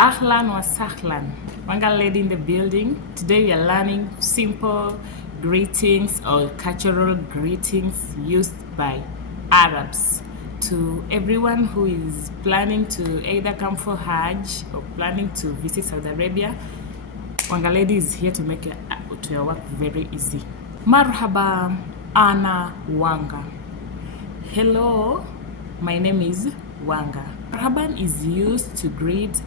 Ahlan wa sahlan. Wanga lady in the building. Today we are learning simple greetings or cultural greetings used by Arabs to everyone who is planning to either come for Hajj or planning to visit Saudi Arabia. Wanga lady is here to make your work very easy. Marhaba, ana Wanga. Hello, my name is Wanga. Marhaban is used to greet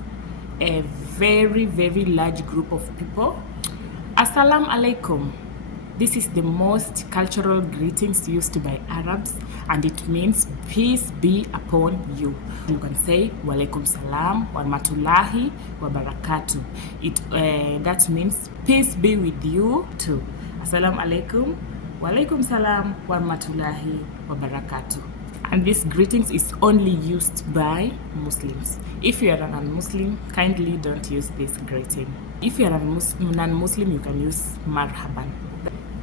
a very large group of people. Assalamu alaikum. This is the most cultural greetings used by Arabs, and it means peace be upon you. You can say walaikum salam wa rahmatullahi wa barakatuh. That means peace be with you too. Assalamu alaikum, walaikum salam wa rahmatullahi wa barakatuh. And this greetings is only used by Muslims. If you are a non-Muslim, kindly don't use this greeting. If you are a non-Muslim, you can use marhaban.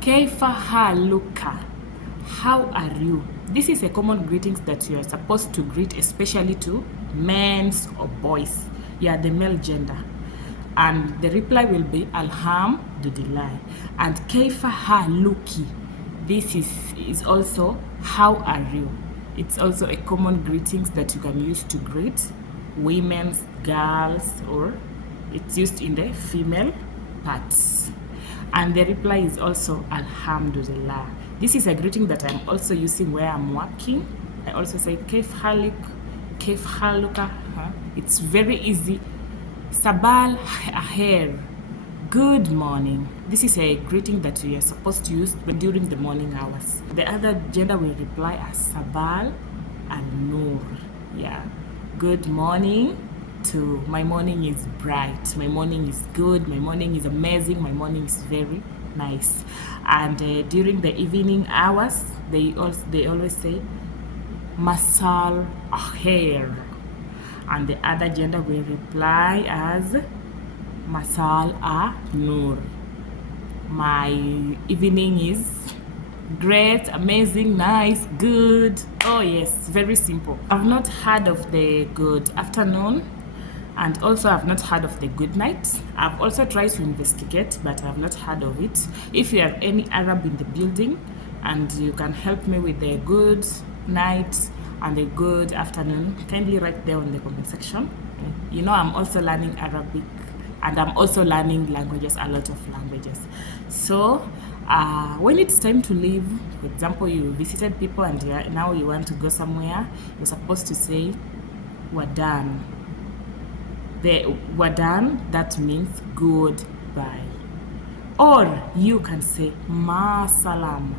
Kaifa haluka? How are you? This is a common greetings that you are supposed to greet, especially to men or boys. You are the male gender. And the reply will be alhamdulillah. And kaifa haluki? This is also how are you? It's also a common greetings that you can use to greet women, girls, or it's used in the female parts. And the reply is also alhamdulillah. This is a greeting that I'm also using where I'm working. I also say kaif halik, kaif haluka. It's very easy. Sabal aher. Good morning. This is a greeting that we are supposed to use during the morning hours. The other gender will reply as Sabal and Nur. Yeah. Good morning to my morning is bright. My morning is good. My morning is amazing. My morning is very nice. And during the evening hours, they always say Masal Aher. And the other gender will reply as Masal Nur. My evening is great, amazing, nice, good. Oh yes, very simple. I've not heard of the good afternoon, and also I've not heard of the good night. I've also tried to investigate, but I've not heard of it. If you have any Arab in the building and you can help me with the good night and the good afternoon, kindly write there in the comment section. You know, I'm also learning Arabic, and I'm also learning languages, a lot of languages. So when it's time to leave, for example, you visited people and now you want to go somewhere, you're supposed to say wadan. The wadan, that means goodbye. Or you can say ma salama.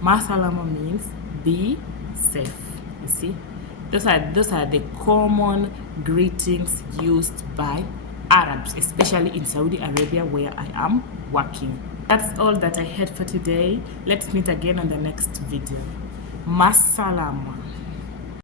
Ma salama means be safe. You see, those are the common greetings used by Arabs, especially in Saudi Arabia where I am working. That's all that I had for today. Let's meet again on the next video. Masalama.